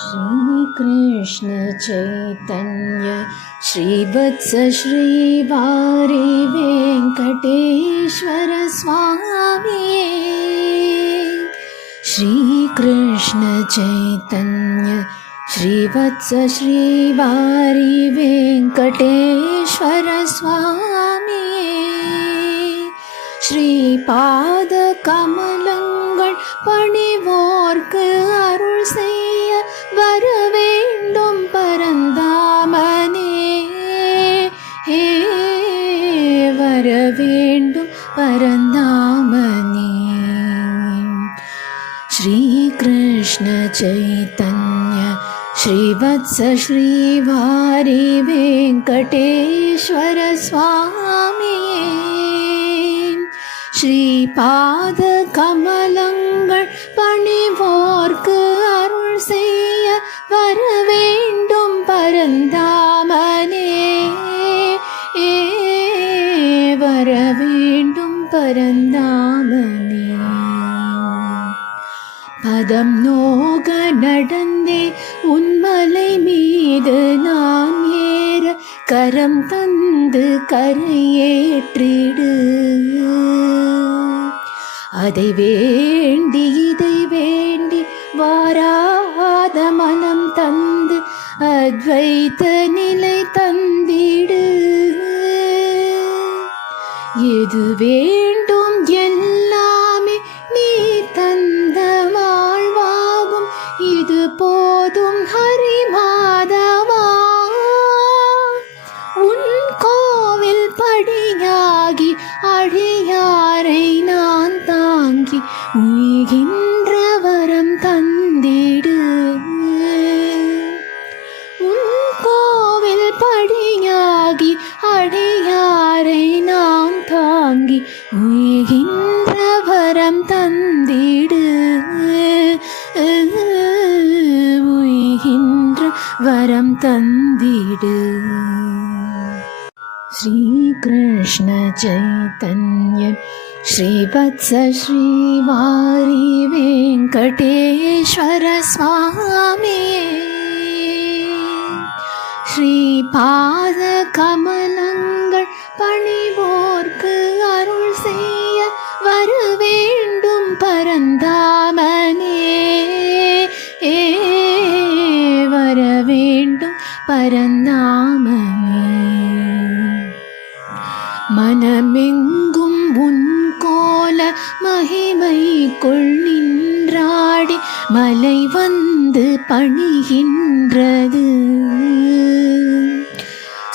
श्री कृष्ण चैतन्य श्रीवत्स श्रीवारी वेंकटेश्वर स्वामी। श्री कृष्ण चैतन्य श्रीवत्स श्रीवारी वेंकटेश्वर स्वामी। श्रीपाद कमलंगल पणिवोर्क्कु अरुள் செய்ய வர வேண்டும் பரந்தாமனே, வர வேண்டும் பரந்தாமனே। श्री कृष्ण चैतन्य श्रीवत्स श्रीवारी वेंकटेश्वर स्वामी। श्रीपाद कमलंगल पणिवोर्क्कु अरुள் செய்ய வர வேண்டும் பரந்தாமனே, வர வேண்டும் பரந்தாமனே। பதம் நோக நடந்தே உன்மலை மீது நான் ஏற கரம் தந்து கரையேற்றிடு। அதை வேண்டி இதை வேண்டி வாராத மனம் தந்து அத்வைத நிலை தந்திடு। எது வேண்டும் எல்லாமே நீ தந்த வாழ்வாகும், இது போதும் ஹரி மாதவா। உன் கோவில் படியாகி அழியாரை நான் தாங்கி உய்கின்ற வரம் தந்திடு। உன் கோவில் படியாகி அழியாரை நான் தாங்கி உய்கின்ற வரம் தந்திடு, உய்கின்ற வரம் தந்திடு। श्री कृष्ण चैतन्य श्रीवत्स श्रीवारी वेंकटेश्वर स्वामी। श्रीपाद कमलंगल पणिवोर्क्कु अरुள் செய்ய வர வேண்டும் பரந்தாமனே, வர வேண்டும் பரந்தாமனே। மனமெங்கும் உன் கோல மகிமைக்குள் நின்றாடி மலை வந்து பணிகின்றது।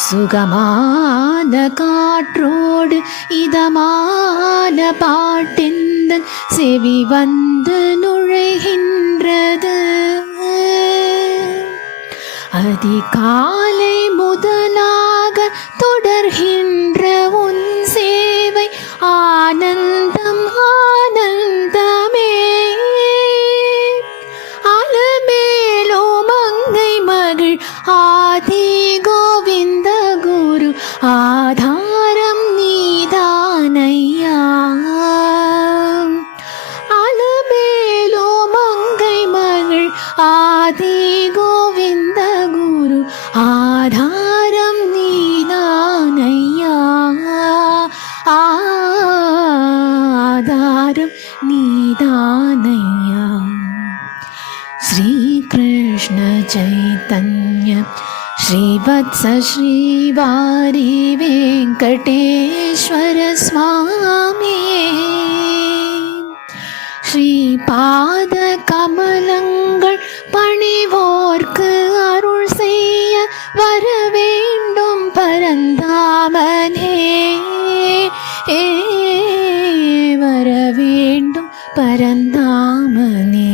சுகமான காற்றோடு இதமான பாட்டெந்தன் செவி வந்து நுழைகின்றது। அதிகாலை முதலாக தொடர்கின்ற உன் சேவை ஆனந்தம் ஆனந்தமே। அலமேலோ மங்கை மகள் ஆதி கோவிந்த குரு ஆதாரம் நீதானையா। அலமேலோ மங்கை மகள் ஆதி கோவிந்த குரு ஆதாரம் நீதானையா, ஆதாரம் நீதானையா। श्री कृष्ण चैतन्य श्रीवत्स श्रीवारी वेंकटेश्वर स्वामी। श्रीपाद कमलंगल पणिवोर्क्कु अरुள் செய்ய வர வேண்டும் பரந்தாமனே, வர வேண்டும் பரந்தாமனே,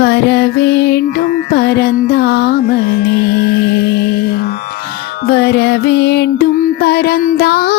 வர வேண்டும் பரந்தாமனே, வர வேண்டும் பரந்தாமனே।